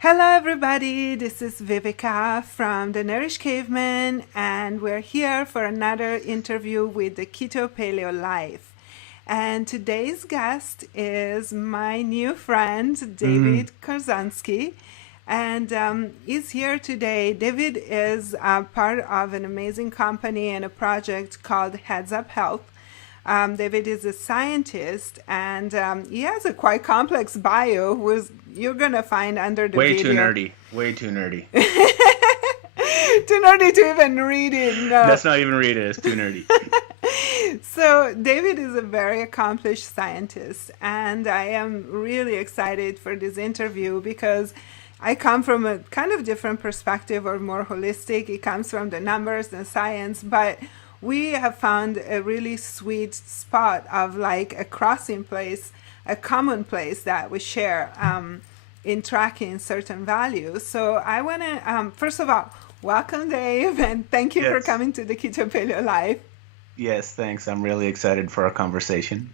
Hello, everybody. This is Vivica from the Nourished Caveman, and we're here for another interview with the Keto Paleo Life. And today's guest is my new friend, Mm, David Korsunsky. And he's here today. David is part of an amazing company and a project called Heads Up Health. David is a scientist and he has a quite complex bio, which you're going to find under the way too video. nerdy. Way too nerdy. Too nerdy to even read it. No. Let's not even read it. It's too nerdy. So, David is a very accomplished scientist, and I am really excited for this interview because I come from a kind of different perspective or more holistic. It comes from the numbers and science, but we have found a really sweet spot of like a crossing place, a common place that we share in tracking certain values. So, I want to, first of all, welcome, Dave, and thank you for Yes. coming to the Keto Paleo Life. Yes, thanks. I'm really excited for our conversation.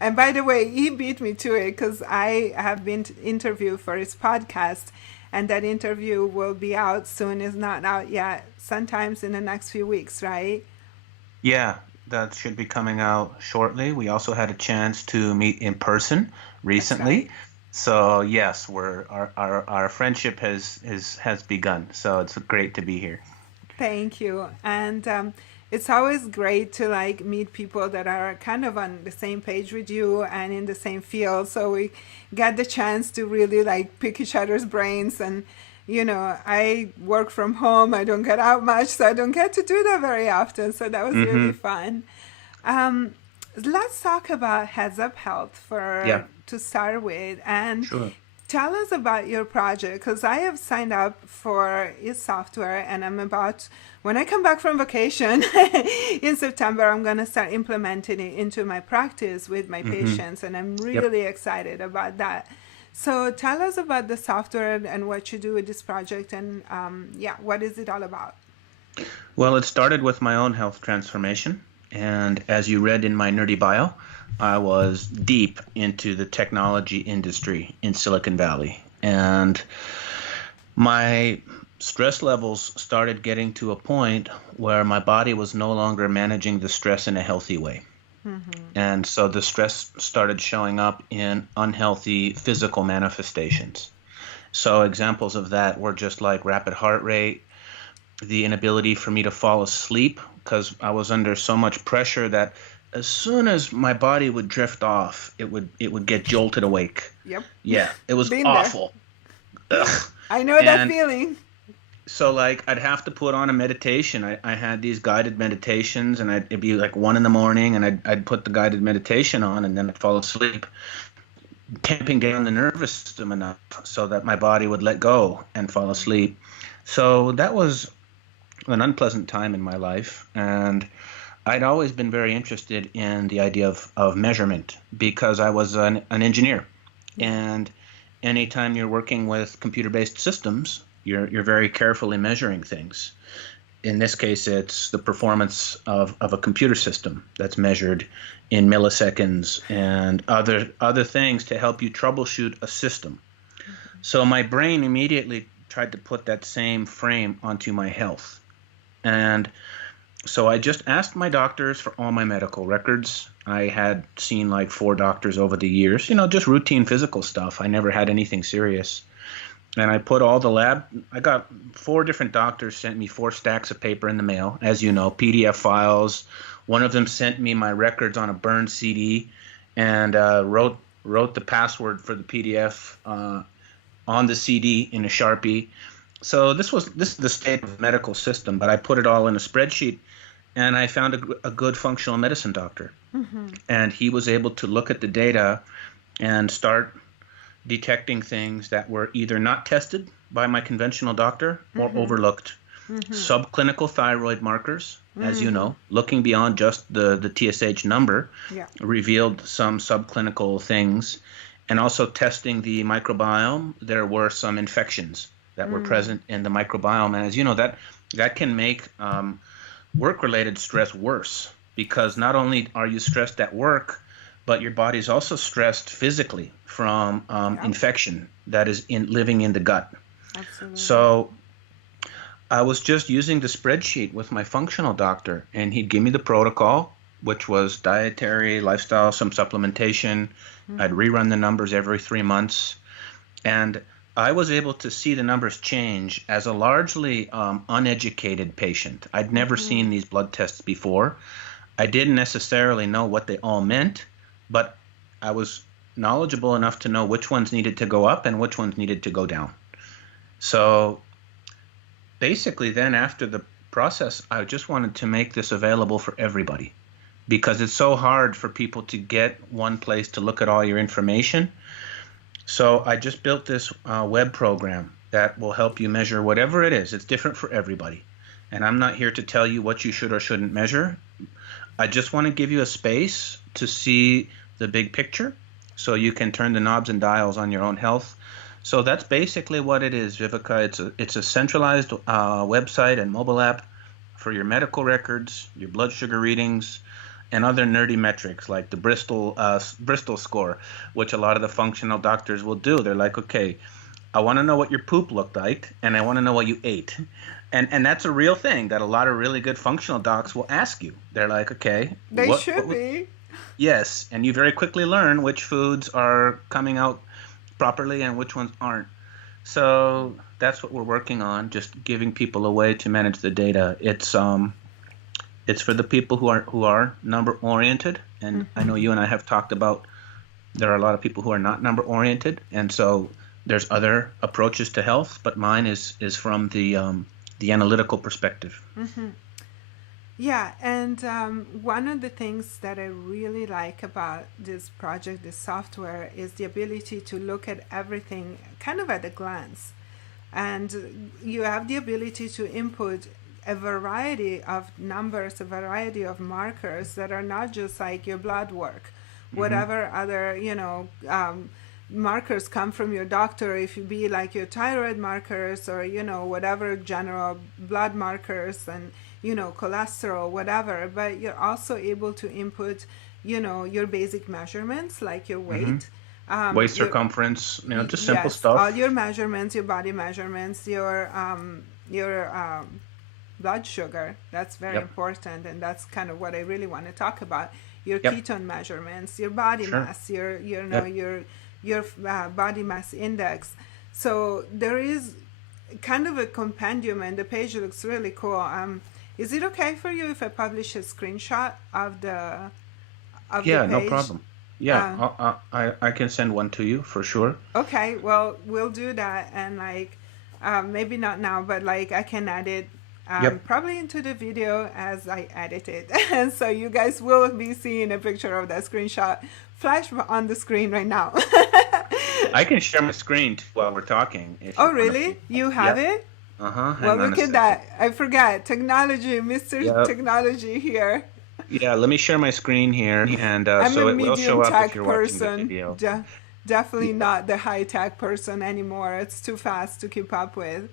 And by the way, he beat me to it because I have been interviewed for his podcast, and that interview will be out soon. It's not out yet, sometimes in the next few weeks, right? Yeah, that should be coming out shortly. We also had a chance to meet in person That's right. recently. So yes, our friendship has begun. So it's great to be here. Thank you. And it's always great to like meet people that are kind of on the same page with you and in the same field. So we get the chance to really like pick each other's brains. And, I work from home. I don't get out much, so I don't get to do that very often. So that was really Mm-hmm. fun. Um, let's talk about Heads Up Health for Yeah, to start with, and sure. tell us about your project because I have signed up for his software, and I'm about when I come back from vacation in September, I'm gonna start implementing it into my practice with my Mm-hmm. patients, and I'm Yep. really excited about that. So tell us about the software and what you do with this project, and yeah, what is it all about? Well, it started with my own health transformation. And as you read in my nerdy bio, I was deep into the technology industry in Silicon Valley. And my stress levels started getting to a point where my body was no longer managing the stress in a healthy way. And so the stress started showing up in unhealthy physical manifestations. So examples of that were just like rapid heart rate, the inability for me to fall asleep because I was under so much pressure that as soon as my body would drift off, it would get jolted awake. Yep, Yeah, it was been there. awful. Ugh. I know that And feeling. so like I'd have to put on a meditation. I had these guided meditations and it'd be like 1 in the morning and I'd put the guided meditation on and then I'd fall asleep, tamping down the nervous system enough so that my body would let go and fall asleep. So that was an unpleasant time in my life. And I'd always been very interested in the idea of measurement because I was an engineer. Yeah. And anytime you're working with computer-based systems, you're very carefully measuring things. In this case, it's the performance of a computer system that's measured in milliseconds and other things to help you troubleshoot a system. So my brain immediately tried to put that same frame onto my health. And so I just asked my doctors for all my medical records. I had seen like 4 doctors over the years, just routine physical stuff. I never had anything serious. And I put all the lab, I got 4 different doctors sent me 4 stacks of paper in the mail, as you know, PDF files. One of them sent me my records on a burned CD and wrote the password for the PDF on the CD in a Sharpie. So this is the state of the medical system, but I put it all in a spreadsheet and I found a good functional medicine doctor. And he was able to look at the data and start detecting things that were either not tested by my conventional doctor or overlooked. Subclinical thyroid markers, as you know, looking beyond just the TSH number, Yeah. revealed some subclinical things. And also testing the microbiome, there were some infections that were present in the microbiome. And as you know, that can make work-related stress worse because not only are you stressed at work, but your body's also stressed physically from Yeah. infection. that is living in the gut. Absolutely. So I was just using the spreadsheet with my functional doctor, and he'd give me the protocol, which was dietary, lifestyle, some supplementation. I'd rerun the numbers every 3 months, and I was able to see the numbers change as a largely uneducated patient. I'd never seen these blood tests before. I didn't necessarily know what they all meant, but I was knowledgeable enough to know which ones needed to go up and which ones needed to go down. So basically then after the process, I just wanted to make this available for everybody, because it's so hard for people to get one place to look at all your information. So I just built this web program that will help you measure whatever it is. It's different for everybody. And I'm not here to tell you what you should or shouldn't measure. I just want to give you a space to see the big picture so you can turn the knobs and dials on your own health. So that's basically what it is, Vivica. It's a centralized website and mobile app for your medical records, your blood sugar readings, and other nerdy metrics like the Bristol score, which a lot of the functional doctors will do. They're like, okay, I want to know what your poop looked like, and I want to know what you ate. And that's a real thing that a lot of really good functional docs will ask you. They're like, okay. They should be. Yes, and you very quickly learn which foods are coming out properly and which ones aren't. So that's what we're working on, just giving people a way to manage the data. It's for the people who are number oriented, and I know you and I have talked about there are a lot of people who are not number oriented, and so there's other approaches to health, but mine is from the analytical perspective. Yeah, and one of the things that I really like about this project, this software, is the ability to look at everything kind of at a glance. And you have the ability to input a variety of numbers, a variety of markers that are not just like your blood work, whatever other, markers come from your doctor, if you be like your thyroid markers or, whatever general blood markers and, cholesterol, whatever, but you're also able to input, your basic measurements like your weight. Waist circumference, just simple stuff. All your measurements, your body measurements, your blood sugar. That's very important, and that's kind of what I really want to talk about. Your ketone measurements, your body mass, your body mass index. So there is kind of a compendium, and the page looks really cool. Is it okay for you if I publish a screenshot of the page? Yeah, no problem. Yeah, I can send one to you for sure. Okay, well, we'll do that, and maybe not now, but I can add it probably into the video as I edit it. And so you guys will be seeing a picture of that screenshot flash on the screen right now. I can share my screen while we're talking. Oh, really? You have it? Well, look at that. I forgot. Technology, Mr. Technology here. Yeah, let me share my screen here, and so it will show up if you're watching the video. Definitely not the high-tech person anymore. It's too fast to keep up with.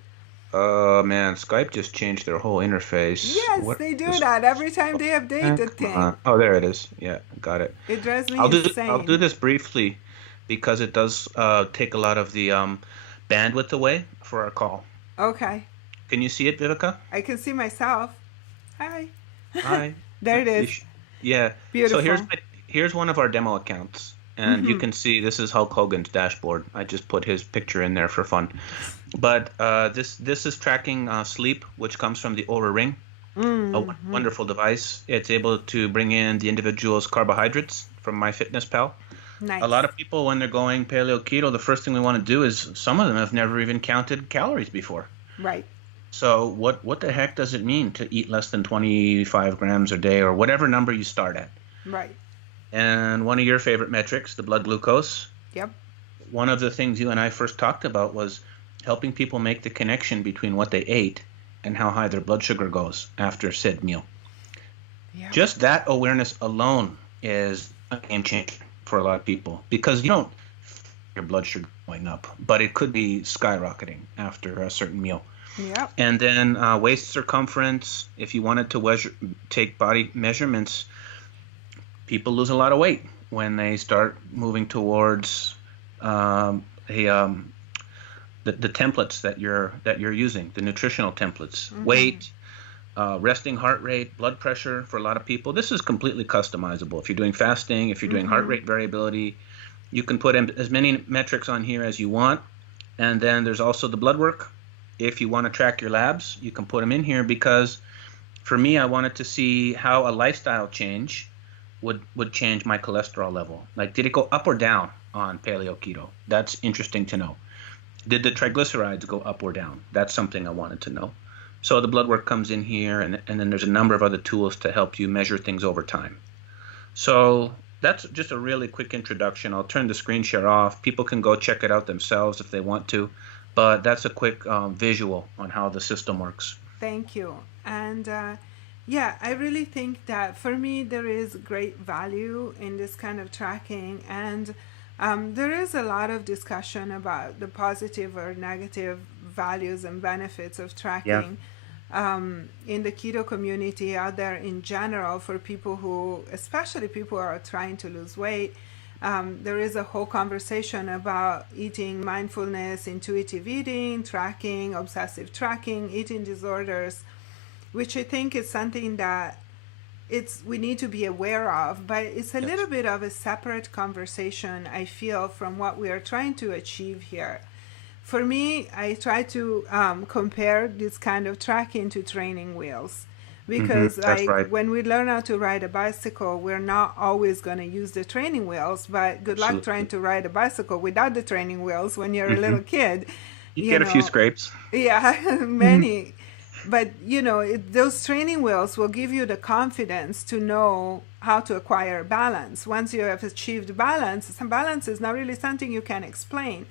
Oh, man, Skype just changed their whole interface. Yes, they do that every time they update the thing. Oh, there it is. Yeah, got it. It drives me insane. I'll do this briefly because it does take a lot of the bandwidth away for our call. Okay. Can you see it, Vivica? I can see myself. Hi. Hi. There it is. Yeah. Beautiful. So here's one of our demo accounts, and you can see this is Hulk Hogan's dashboard. I just put his picture in there for fun. But this is tracking sleep, which comes from the Oura Ring, a wonderful device. It's able to bring in the individual's carbohydrates from MyFitnessPal. Nice. A lot of people, when they're going paleo keto, the first thing we want to do is some of them have never even counted calories before. Right. So what the heck does it mean to eat less than 25 grams a day or whatever number you start at? Right. And one of your favorite metrics, the blood glucose. Yep. One of the things you and I first talked about was helping people make the connection between what they ate and how high their blood sugar goes after said meal. Yep. Just that awareness alone is a game changer for a lot of people, because you don't feel your blood sugar going up, but it could be skyrocketing after a certain meal. Yep. And then waist circumference, if you wanted to take body measurements, people lose a lot of weight when they start moving towards a the templates that you're using, the nutritional templates, weight, resting heart rate, blood pressure for a lot of people. This is completely customizable. If you're doing fasting, if you're doing heart rate variability, you can put in as many metrics on here as you want. And then there's also the blood work. If you want to track your labs, you can put them in here, because for me, I wanted to see how a lifestyle change would change my cholesterol level. Like, did it go up or down on paleo keto? That's interesting to know. Did the triglycerides go up or down? That's something I wanted to know. So the blood work comes in here, and then there's a number of other tools to help you measure things over time. So that's just a really quick introduction. I'll turn the screen share off. People can go check it out themselves if they want to, but that's a quick visual on how the system works. Thank you. And yeah, I really think that for me, there is great value in this kind of tracking. And there is a lot of discussion about the positive or negative values and benefits of tracking in the keto community out there in general, for people who, especially people who are trying to lose weight. There is a whole conversation about eating, mindfulness, intuitive eating, tracking, obsessive tracking, eating disorders, which I think is something that we need to be aware of, but it's a little bit of a separate conversation, I feel, from what we are trying to achieve here. For me, I try to compare this kind of tracking to training wheels, because when we learn how to ride a bicycle, we're not always going to use the training wheels, but good luck trying to ride a bicycle without the training wheels when you're a little kid. You get a few scrapes. Yeah, many. But, those training wheels will give you the confidence to know how to acquire balance. Once you have achieved balance, some balance is not really something you can explain.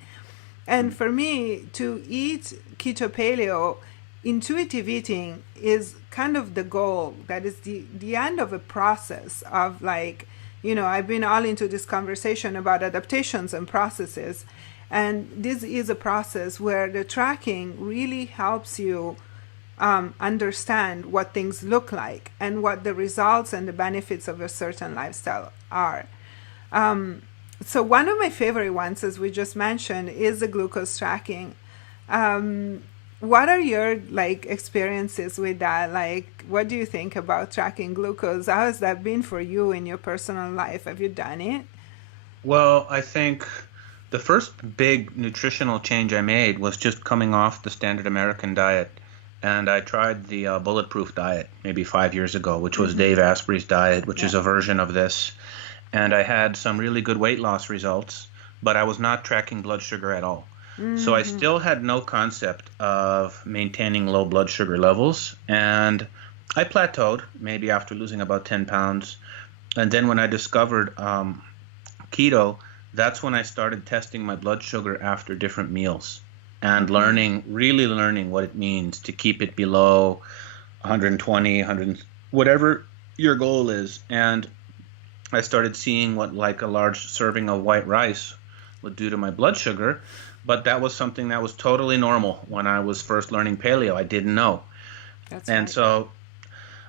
And for me, to eat keto paleo, intuitive eating is kind of the goal. That is the end of a process of, like, I've been all into this conversation about adaptations and processes. And this is a process where the tracking really helps you understand what things look like and what the results and the benefits of a certain lifestyle are. So one of my favorite ones, as we just mentioned, is the glucose tracking. What are your experiences with that? What do you think about tracking glucose? How has that been for you in your personal life? Have you done it? Well, I think the first big nutritional change I made was just coming off the standard American diet. And I tried the bulletproof diet maybe 5 years ago, which was Dave Asprey's diet, which is a version of this. And I had some really good weight loss results, but I was not tracking blood sugar at all. So I still had no concept of maintaining low blood sugar levels. And I plateaued maybe after losing about 10 pounds. And then when I discovered keto, that's when I started testing my blood sugar after different meals. And really learning what it means to keep it below 120, 100, whatever your goal is. And I started seeing what a large serving of white rice would do to my blood sugar. But that was something that was totally normal when I was first learning paleo. I didn't know. So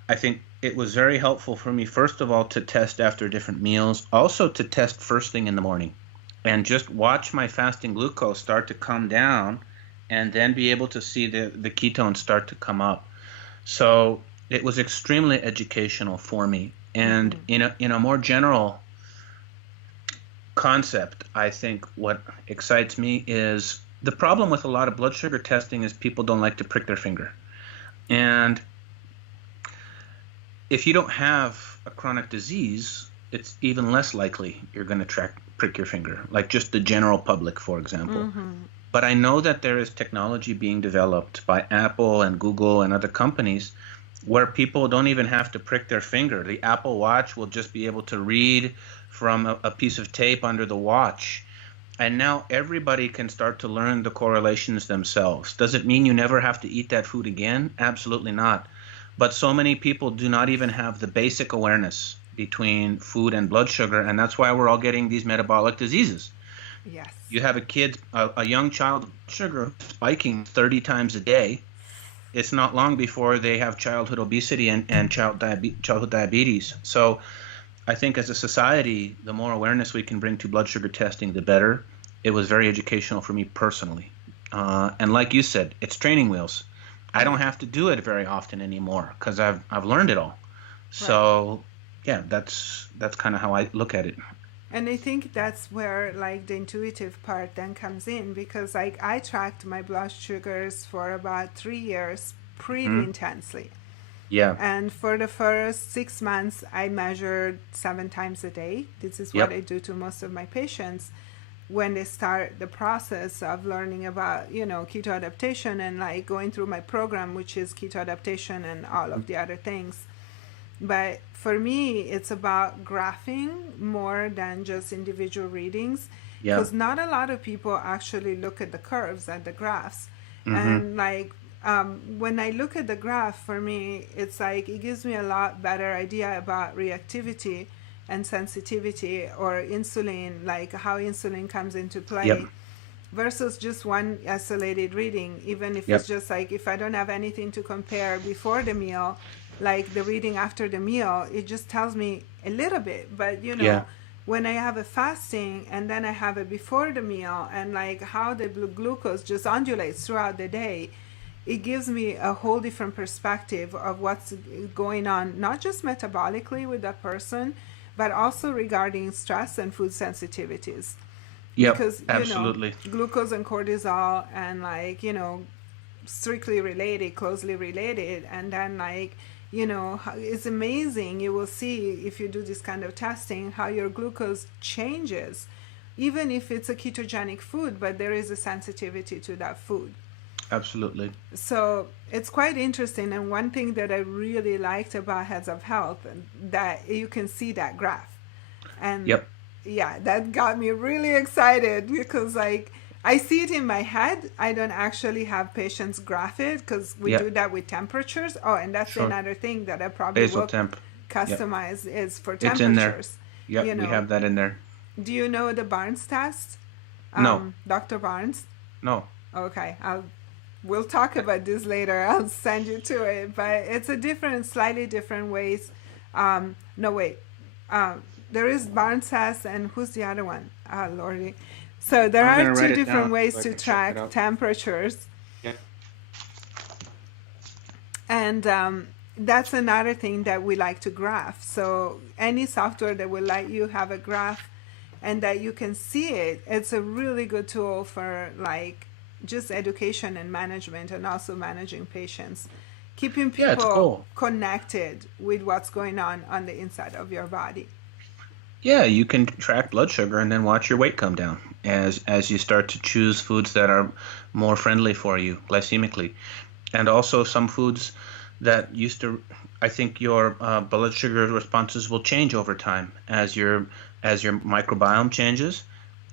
I think it was very helpful for me, first of all, to test after different meals, also to test first thing in the morning. And just watch my fasting glucose start to come down, and then be able to see the ketones start to come up. So it was extremely educational for me. And in a more general concept, I think what excites me is the problem with a lot of blood sugar testing is people don't like to prick their finger. And if you don't have a chronic disease, it's even less likely you're going to prick your finger, like just the general public, for example. But I know that there is technology being developed by Apple and Google and other companies where people don't even have to prick their finger. The Apple Watch will just be able to read from a piece of tape under the watch. And now everybody can start to learn the correlations themselves. Does it mean you never have to eat that food again? Absolutely not. But so many people do not even have the basic awareness between food and blood sugar, and that's why we're all getting these metabolic diseases. Yes. You have a young child sugar spiking 30 times a day. It's not long before they have childhood obesity and childhood diabetes. So I think as a society, the more awareness we can bring to blood sugar testing, the better. It was very educational for me personally. And like you said, it's training wheels. I don't Yeah, have to do it very often anymore because I've learned it all. right. So yeah, that's kind of how I look at it. And I think that's where like the intuitive part then comes in, because like I tracked my blood sugars for about 3 years pretty Hmm. intensely. Yeah. And for the first 6 months, I measured 7 times a day. This is what Yep. I do to most of my patients when they start the process of learning about, keto adaptation and like going through my program, which is keto adaptation and all of the other things. But for me, it's about graphing more than just individual readings, Yeah. because not a lot of people actually look at the curves and the graphs. Hmm. And like when I look at the graph, for me, it's like it gives me a lot better idea about reactivity and sensitivity, or insulin, like how insulin comes into Yep. play versus just one isolated reading. Even if it's Yep. just like if I don't have anything to compare before the meal, like the reading after the meal, it just tells me a little bit. But Yeah. when I have a fasting and then I have it before the meal, and like how the glucose just undulates throughout the day, it gives me a whole different perspective of what's going on, not just metabolically with that person, but also regarding stress and food sensitivities. Yep. Because Absolutely. glucose and cortisol and like strictly related, closely related. And then like it's amazing, you will see if you do this kind of testing how your glucose changes, even if it's a ketogenic food, but there is a sensitivity to that food. Absolutely. So it's quite interesting. And one thing that I really liked about Heads of Health, that you can see that graph. And Yep. yeah, that got me really excited, because like I see it in my head. I don't actually have patients graph it, because we do Yep. that with temperatures. Oh, and that's Sure. another thing that I probably Basal will temp. Yep. customize is for It's in there. temperatures. Yep. You We know, have that in there. do you know the Barnes test? No. Dr. Barnes? No. Okay, we'll talk about this later. I'll send you to it, but it's a different, slightly different ways. No, wait. There is Barnes test, and who's the other one? Ah, Lordy. So there I'm are gonna write two it different down ways so I to can check it track out. temperatures, Yep. and that's another thing that we like to graph. So any software that will let you have a graph and that you can see it, it's a really good tool for like just education and management, and also managing patients, keeping Yeah, it's people cool. connected with what's going on the inside of your body. Yeah, you can track blood sugar and then watch your weight come down as you start to choose foods that are more friendly for you glycemically. And also some foods that used to, I think your blood sugar responses will change over time as your microbiome changes,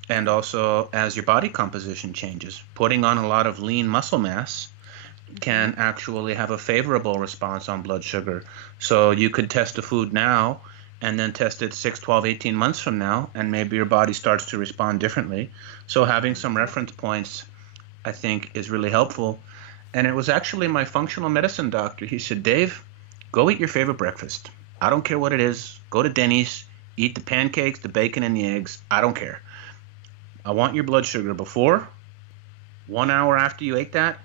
and also as your body composition changes. Putting on a lot of lean muscle mass can actually have a favorable response on blood sugar. So you could test a food now and then test it 6, 12, 18 months from now, and maybe your body starts to respond differently. So having some reference points, I think, is really helpful. And it was actually my functional medicine doctor. He said, Dave, go eat your favorite breakfast. I don't care what it is. Go to Denny's, eat the pancakes, the bacon, and the eggs. I don't care. I want your blood sugar before, 1 hour after you ate that,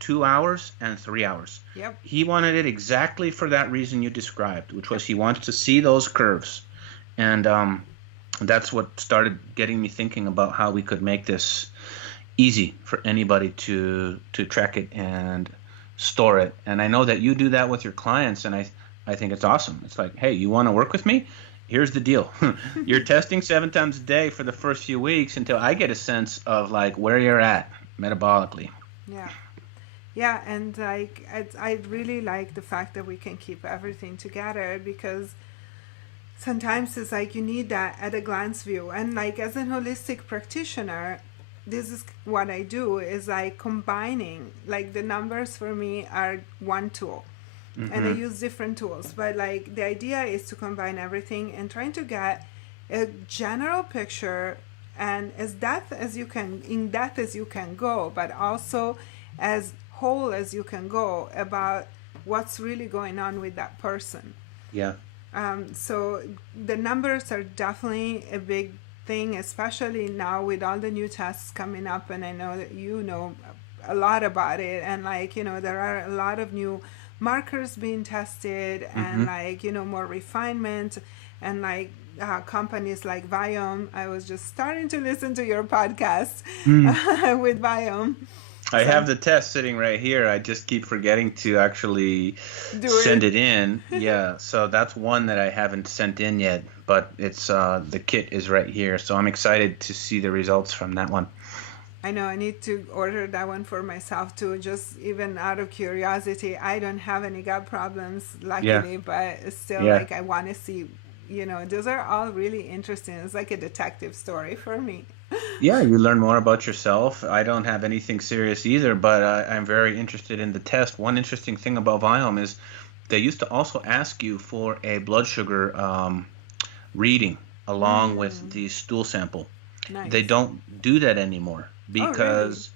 2 hours, and 3 hours. Yep. He wanted it exactly for that reason you described, which was he wants to see those curves. And that's what started getting me thinking about how we could make this easy for anybody to track it and store it. And I know that you do that with your clients, and I think it's awesome. It's like, hey, you want to work with me? Here's the deal. You're testing 7 times a day for the first few weeks until I get a sense of like where you're at metabolically. Yeah. Yeah, and like I really like the fact that we can keep everything together, because sometimes it's like you need that at a glance view. And like as an holistic practitioner, this is what I do, is like combining, like the numbers for me are one tool, and I Hmm. use different tools, but like the idea is to combine everything and trying to get a general picture, and as depth as you can, in depth as you can go, but also as whole as you can go about what's really going on with that person. Yeah. So the numbers are definitely a big thing, especially now with all the new tests coming up, and I know that you know a lot about it, and like, you know, there are a lot of new markers being tested, and like, you know, more refinement, and like companies like Viome. I was just starting to listen to your podcast with Viome. I So have the test sitting right here. I just keep forgetting to actually do send it. it in. Yeah, so that's one that I haven't sent in yet, but it's the kit is right here. So I'm excited to see the results from that one. I know I need to order that one for myself too, just even out of curiosity. I don't have any gut problems, Yeah, luckily, but it's still yeah. like I want to see, you know, those are all really interesting. It's like a detective story for me. Yeah, you learn more about yourself. I don't have anything serious either, but I'm very interested in the test. One interesting thing about Viome is they used to also ask you for a blood sugar reading along with Mm, the stool sample. They nice. don't do that anymore Oh, really? because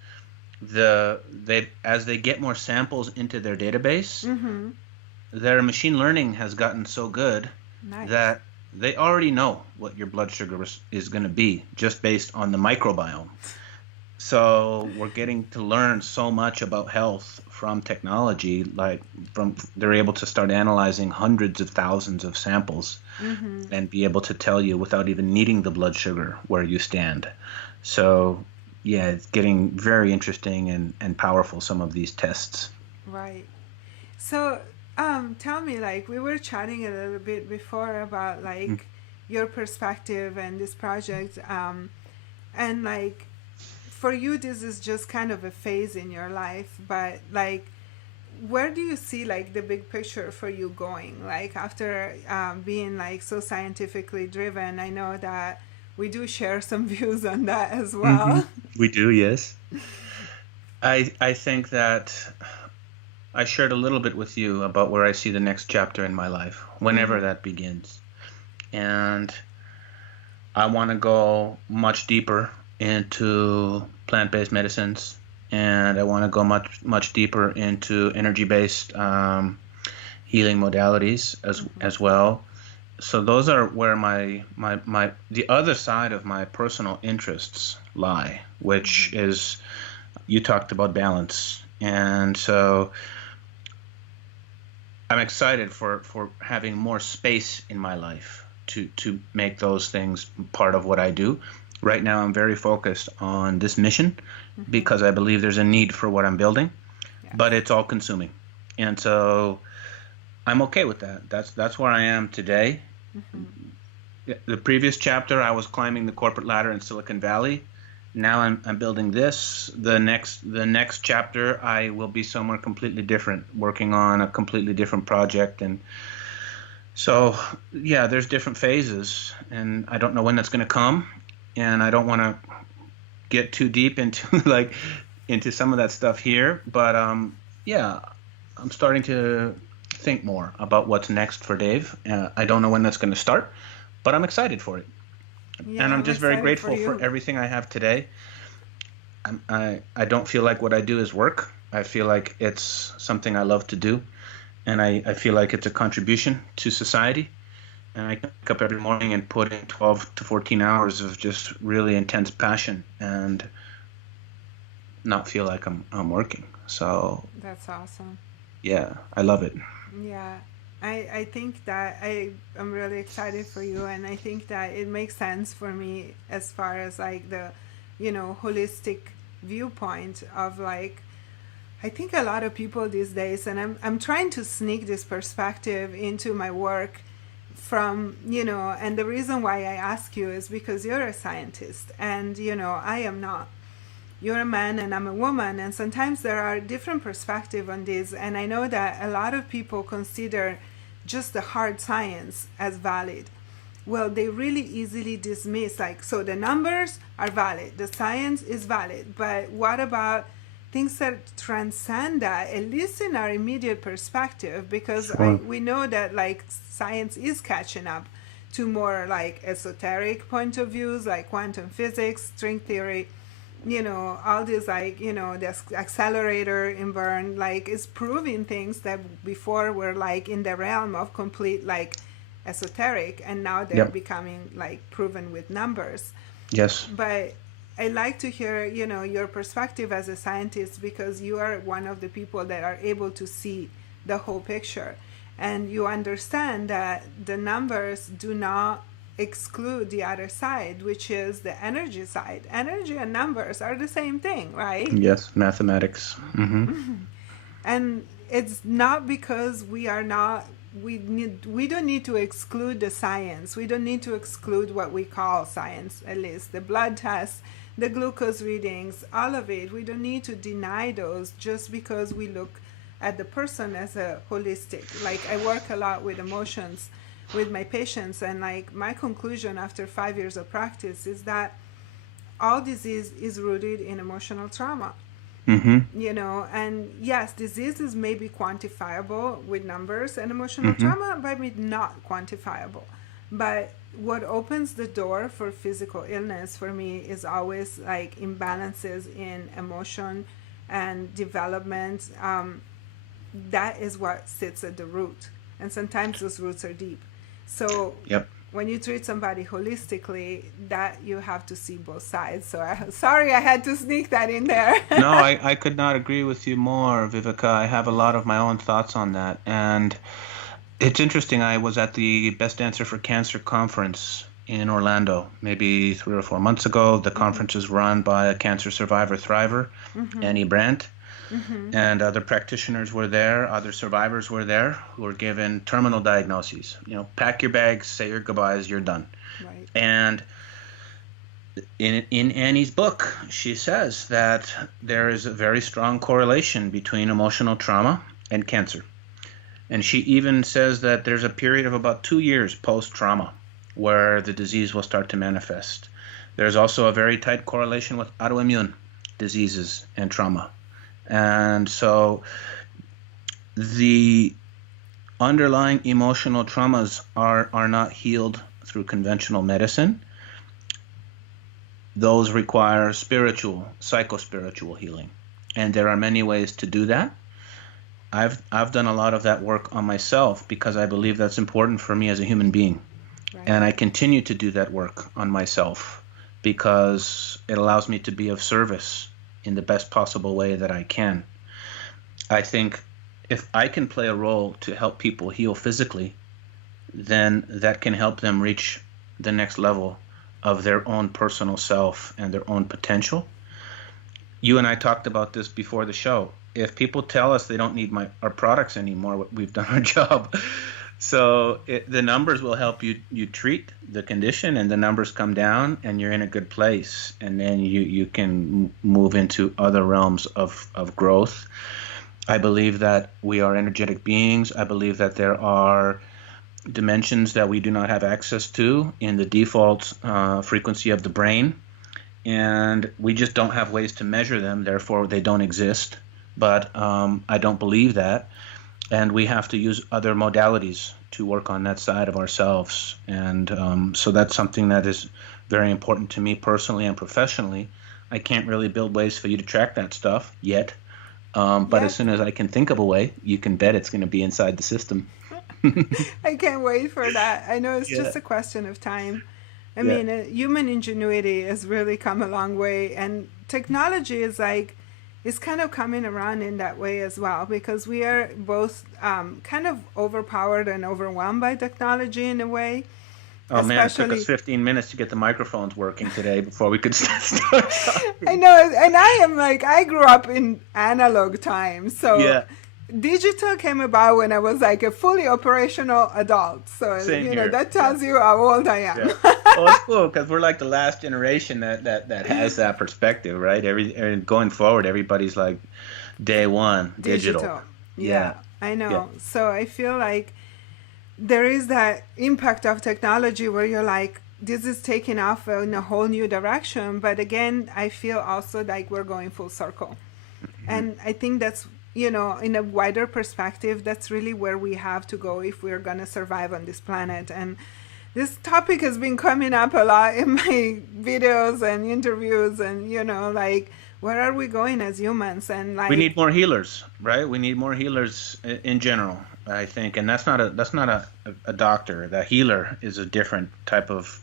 they as they get more samples into their database, Mm-hmm. their machine learning has gotten so good Nice. that they already know what your blood sugar is going to be just based on the microbiome. So we're getting to learn so much about health from technology, like from they're able to start analyzing hundreds of thousands of samples Mm-hmm. and be able to tell you without even needing the blood sugar where you stand. So yeah, it's getting very interesting and powerful, some of these tests. Right. So, tell me, like, we were chatting a little bit before about like your perspective and this project, and like for you, this is just kind of a phase in your life, but like, where do you see like the big picture for you going? Like after being like so scientifically driven, I know that we do share some views on that as Hmm. well. We do, yes. I think that I shared a little bit with you about where I see the next chapter in my life, whenever Mm-hmm. that begins. And I want to go much deeper into plant-based medicines, and I want to go much deeper into energy-based healing modalities as Mm-hmm. well. So those are where my the other side of my personal interests lie, which is you talked about balance. And so I'm excited for having more space in my life to make those things part of what I do. Right now, I'm very focused on this mission Mm-hmm. because I believe there's a need for what I'm building, Yes. but it's all consuming. And so I'm okay with that. That's where I am today. Mm-hmm. The previous chapter, I was climbing the corporate ladder in Silicon Valley. Now I'm building this. The next chapter, I will be somewhere completely different, working on a completely different project. And so, yeah, there's different phases, and I don't know when that's going to come. And I don't want to get too deep into like into some of that stuff here, but yeah, I'm starting to think more about what's next for Dave. I don't know when that's going to start, but I'm excited for it, and Yeah, I'm I'm just very excited for grateful for you. everything I have today. I don't feel like what I do is work. I feel like it's something I love to do, and I feel like it's a contribution to society. And I can wake up every morning and put in 12 to 14 hours of just really intense passion and not feel like I'm working. So That's awesome. yeah, I love it. Yeah, I think that I'm really excited for you, and I think that it makes sense for me as far as like the, you know, holistic viewpoint of like, I think a lot of people these days, and I'm trying to sneak this perspective into my work from, you know, and the reason why I ask you is because you're a scientist and, you know, I am not. You're a man and I'm a woman, and sometimes there are different perspectives on this, and I know that a lot of people consider just the hard science as valid. Well, they really easily dismiss, like, so the numbers are valid, the science is valid, but what about things that transcend that, at least in our immediate perspective? Because Sure. we know that like science is catching up to more like esoteric point of views, like quantum physics, string theory, you know, all this, like, you know, this accelerator in Bern, like, is proving things that before were like in the realm of complete like esoteric, and now they're Yep. becoming like proven with numbers. Yes. But I like to hear, your perspective as a scientist, because you are one of the people that are able to see the whole picture, and you understand that the numbers do not exclude the other side, which is the energy side. Energy and numbers are the same thing, right? Yes. Mathematics. And it's not because we are not, we don't need to exclude the science. We don't need to exclude what we call science, at least the blood tests, the glucose readings, all of it. We don't need to deny those just because we look at the person as a holistic. Like, I work a lot with emotions with my patients, and like my conclusion after 5 years of practice is that all disease is rooted in emotional trauma. And yes, diseases may be quantifiable with numbers and emotional trauma, but not quantifiable. But what opens the door for physical illness for me is always like imbalances in emotion and development. That is what sits at the root, and sometimes those roots are deep. So Yep. when you treat somebody holistically, that you have to see both sides. So sorry I had to sneak that in there. No, I could not agree with you more, Vivica. I have a lot of my own thoughts on that. And it's interesting. I was at the Best Answer for Cancer conference in Orlando maybe 3 or 4 months ago. The conference is run by a cancer survivor thriver, Annie Brandt. And other practitioners were there, other survivors were there who were given terminal diagnoses. Pack your bags, say your goodbyes, you're done. Right. And in Annie's book, she says that there is a very strong correlation between emotional trauma and cancer. And she even says that there's a period of about 2 years post-trauma where the disease will start to manifest. There's also a very tight correlation with autoimmune diseases and trauma. And so the underlying emotional traumas are not healed through conventional medicine. Those require spiritual, psychospiritual healing. And there are many ways to do that. I've done a lot of that work on myself because I believe that's important for me as a human being. Right. And I continue to do that work on myself because it allows me to be of service in the best possible way that I can. I think if I can play a role to help people heal physically, then that can help them reach the next level of their own personal self and their own potential. You and I talked about this before the show. If people tell us they don't need our products anymore, we've done our job. So the numbers will help you treat the condition, and the numbers come down, and you're in a good place. And then you can move into other realms of growth. I believe that we are energetic beings. I believe that there are dimensions that we do not have access to in the default frequency of the brain. And we just don't have ways to measure them, therefore they don't exist. But I don't believe that. And we have to use other modalities to work on that side of ourselves. And so that's something that is very important to me personally and professionally. I can't really build ways for you to track that stuff yet. But as soon as I can think of a way, you can bet it's going to be inside the system. I can't wait for that. I know it's just a question of time. I mean, human ingenuity has really come a long way. And technology is it's kind of coming around in that way as well, because we are both kind of overpowered and overwhelmed by technology in a way. Oh man, it took us 15 minutes to get the microphones working today before we could start talking. I know, and I grew up in analog times, so digital came about when I was a fully operational adult. So that tells you how old I am. Yeah. Well, it's cool because we're like the last generation that has that perspective, right? Going forward, everybody's like day one digital. Yeah, I know. Yeah. So I feel like there is that impact of technology where you're like, this is taking off in a whole new direction. But again, I feel also like we're going full circle. Mm-hmm. And I think that's, in a wider perspective, that's really where we have to go if we're going to survive on this planet. And this topic has been coming up a lot in my videos and interviews, and where are we going as humans? And we need more healers, right? We need more healers in general. I think, and that's not a doctor. The healer is a different type of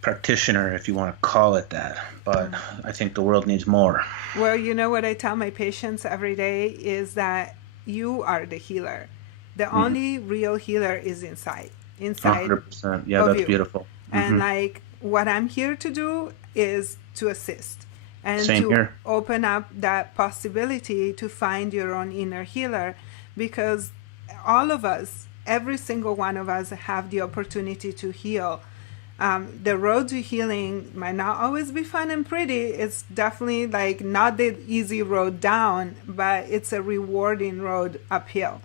practitioner, if you want to call it that. But I think the world needs more. Well, you know what I tell my patients every day is that you are the healer. The Mm-hmm. only real healer is inside 100%. Yeah, of that's you. beautiful. And Hmm. like what I'm here to do is to assist and Same to here. open up that possibility to find your own inner healer, because all of us, every single one of us, have the opportunity to heal. The road to healing might not always be fun and pretty. It's definitely like not the easy road down, but it's a rewarding road uphill,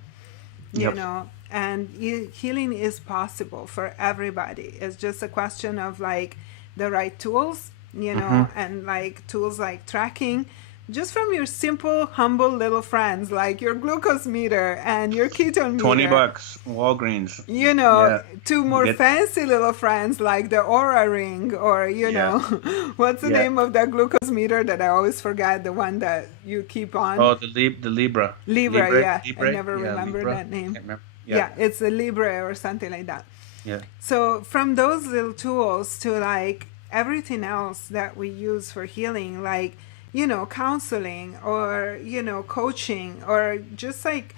you Yep. know. And healing is possible for everybody. It's just a question of like the right tools, you Hmm. know, and like tools like tracking just from your simple humble little friends like your glucose meter and your ketone 20 meter, bucks, Walgreens. you know, Yeah. to more Get, fancy little friends like the Aura Ring, or, you yeah. know, what's the Yeah. name of that glucose meter that I always forget, the one that you keep on? Oh, the Libra. Libra, Libre? yeah. I Libre? never Yeah, remember Libra. that name. Can't remember. Yeah. Yeah, it's a Libra or something like that. Yeah. So from those little tools to like everything else that we use for healing, like, you know, counseling or, you know, coaching or just like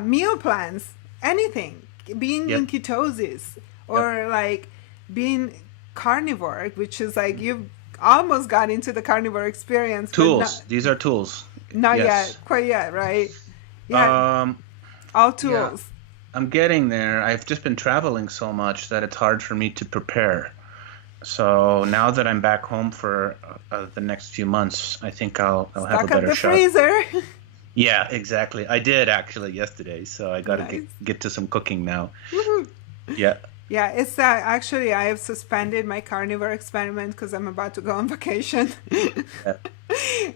meal plans, anything, being in Yep. ketosis Yep. or like being carnivore, which is like you've almost got into the carnivore experience, but Tools. These are tools. not yet, Yes. quite yet, right? Yeah, Um, all yeah, tools. I'm getting there. I've just been traveling so much that it's hard for me to prepare. So now that I'm back home for the next few months, I think I'll have a Stock up better the shot. freezer. Yeah, exactly. I did actually yesterday, so I got to Nice. get to some cooking now. Woohoo. Yeah. Yeah, it's actually I have suspended my carnivore experiment because I'm about to go on vacation. Yeah.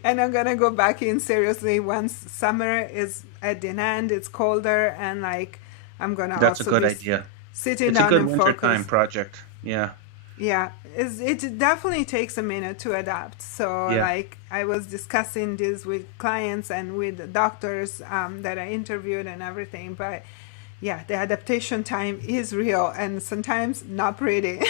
And I'm gonna go back in seriously once summer is at the end, it's colder, and like I'm gonna That's a also good be idea. sitting It's a down good and wintertime focus. project. Yeah. Yeah, it definitely takes a minute to adapt. So Yeah. like I was discussing this with clients and with doctors that I interviewed and everything, but yeah, the adaptation time is real and sometimes not pretty.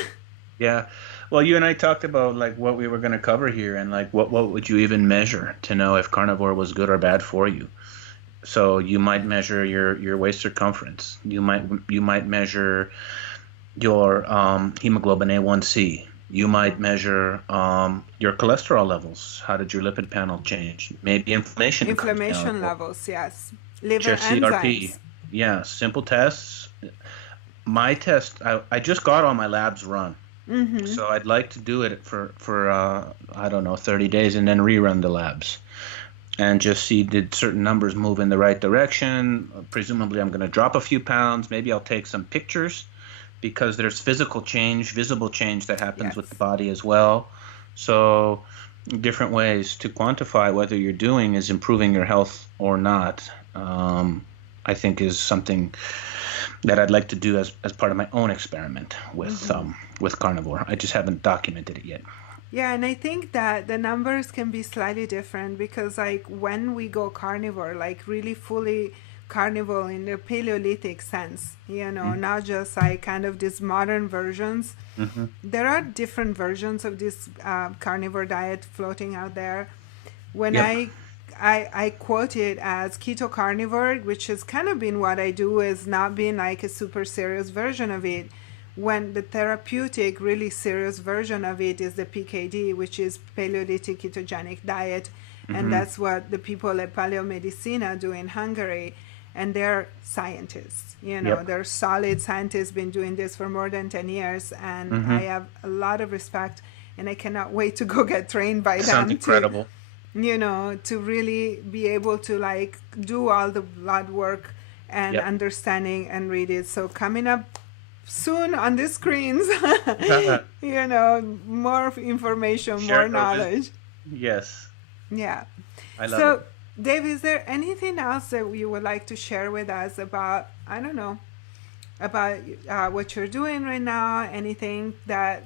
Yeah. Well, you and I talked about like what we were going to cover here and like what would you even measure to know if carnivore was good or bad for you. So you might measure your waist circumference. You might measure your hemoglobin A1C. You might measure your cholesterol levels. How did your lipid panel change? Maybe inflammation comes down. Inflammation levels, yes. Liver Check CRP. enzymes. Yeah, simple tests. My test, I just got all my labs run. So I'd like to do it for I don't know, 30 days and then rerun the labs and just see did certain numbers move in the right direction. Presumably I'm going to drop a few pounds. Maybe I'll take some pictures because there's physical change, visible change that happens Yes. with the body as well. So different ways to quantify whether you're doing is improving your health or not. I think is something that I'd like to do as part of my own experiment with carnivore. I just haven't documented it yet. Yeah, and I think that the numbers can be slightly different because like when we go carnivore, like really fully carnivore in the Paleolithic sense, you know, not just like kind of these modern versions. Mm-hmm. There are different versions of this carnivore diet floating out there. When Yep. I quote it as keto carnivore, which has kind of been what I do, is not being like a super serious version of it. When the therapeutic, really serious version of it is the PKD, which is Paleolithic ketogenic diet, and that's what the people at Paleomedicina do in Hungary, and they're scientists. You know, Yep. they're solid scientists, been doing this for more than 10 years, and I have a lot of respect, and I cannot wait to go get trained by Sounds them incredible. you know, to really be able to like do all the blood work and Yep. understanding and read it. So coming up soon on the screens, you know, more information, Share more knowledge. Yes, Yeah. I love So, it. Dave, is there anything else that you would like to share with us about, I don't know, about what you're doing right now? Anything that,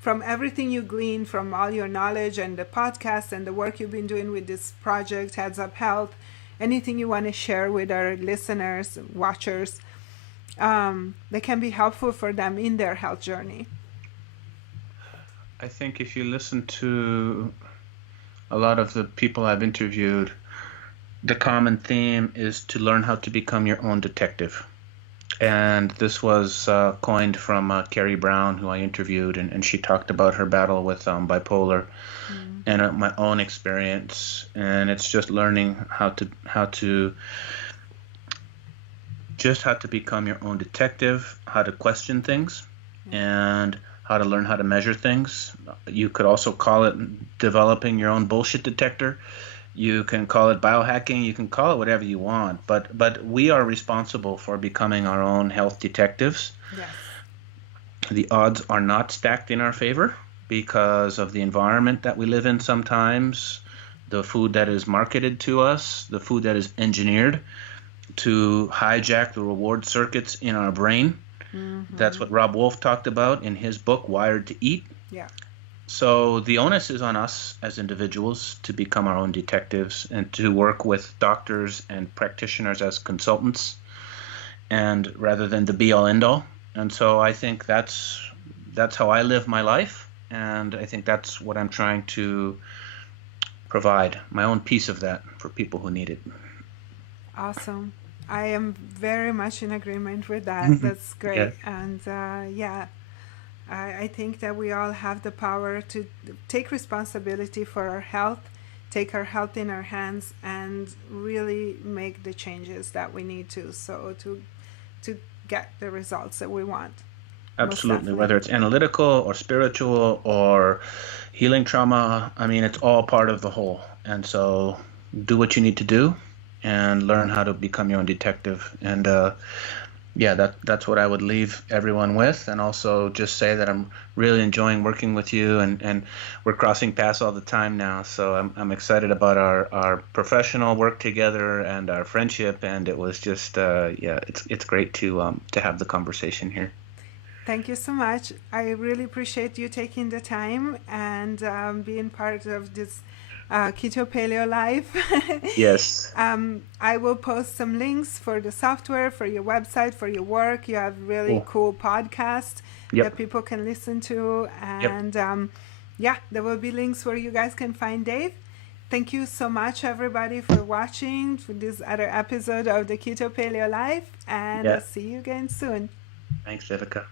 from everything you glean from all your knowledge and the podcast and the work you've been doing with this project, Heads Up Health, anything you want to share with our listeners, watchers, that can be helpful for them in their health journey? I think if you listen to a lot of the people I've interviewed, the common theme is to learn how to become your own detective. And this was coined from Carrie Brown, who I interviewed, and she talked about her battle with bipolar and my own experience. And it's just learning how to become your own detective, how to question things, and how to learn how to measure things. You could also call it developing your own bullshit detector. You can call it biohacking. You can call it whatever you want. But we are responsible for becoming our own health detectives. Yes. The odds are not stacked in our favor because of the environment that we live in sometimes, the food that is marketed to us, the food that is engineered to hijack the reward circuits in our brain. That's what Rob Wolf talked about in his book, Wired to Eat. Yeah. So the onus is on us as individuals to become our own detectives and to work with doctors and practitioners as consultants, and rather than the be-all end-all. And so I think that's how I live my life, and I think that's what I'm trying to provide, my own piece of that for people who need it. Awesome. I am very much in agreement with that. That's great. Yeah. And I think that we all have the power to take responsibility for our health, take our health in our hands, and really make the changes that we need to, so to get the results that we want. Absolutely. Whether it's analytical or spiritual or healing trauma, I mean, it's all part of the whole. And so do what you need to do and learn how to become your own detective. And that's what I would leave everyone with. And also just say that I'm really enjoying working with you, and we're crossing paths all the time now. So I'm excited about our professional work together and our friendship. And it was just, it's great to have the conversation here. Thank you so much. I really appreciate you taking the time and being part of this keto paleo life. Yes. I will post some links for the software, for your website, for your work. You have really cool podcasts that people can listen to. And there will be links where you guys can find Dave. Thank you so much, everybody, for watching for this other episode of the Keto Paleo Life. And I'll see you again soon. Thanks, Vivica.